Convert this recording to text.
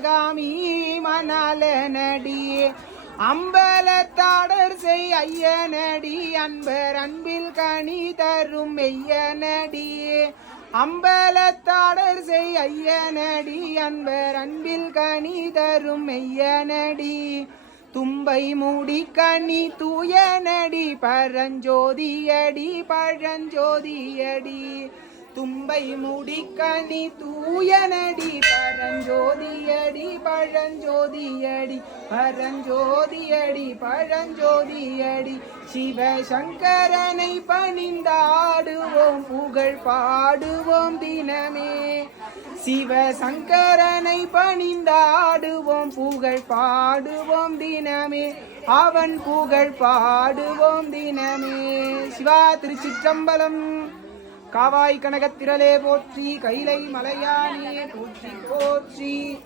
காமி மணாலனடி அம்பலத்தாடர் செய் ஐயனடி அன்பர் அன்பில் கனி தரும் மெய்யனடி அம்பலத்தாடர் செய் ஐயனடி அன்பர் அன்பில் கனி தரும் மெய்யனடி தும்பை மூடி கனி தூயனடி பரஞ்சோதியடி பழஞ்சோதியடி தும்பை மூடி கனி தூயனடி பரஞ்சோதியடி பழஞ்சோதியடி பரஞ்சோதியடி பழஞ்சோதியடி சிவசங்கரனை பணிந்தாடுவோம் புகழ் பாடுவோம் தினமே சிவசங்கரனை பணிந்தாடுவோம் புகழ் பாடுவோம் தினமே அவன் புகழ் பாடுவோம் தினமே. சிவா திருச்சிற்றம்பலம். காவாய் கனகத்திரளே போற்றி, கைலை மலையானே போற்றி போற்றி.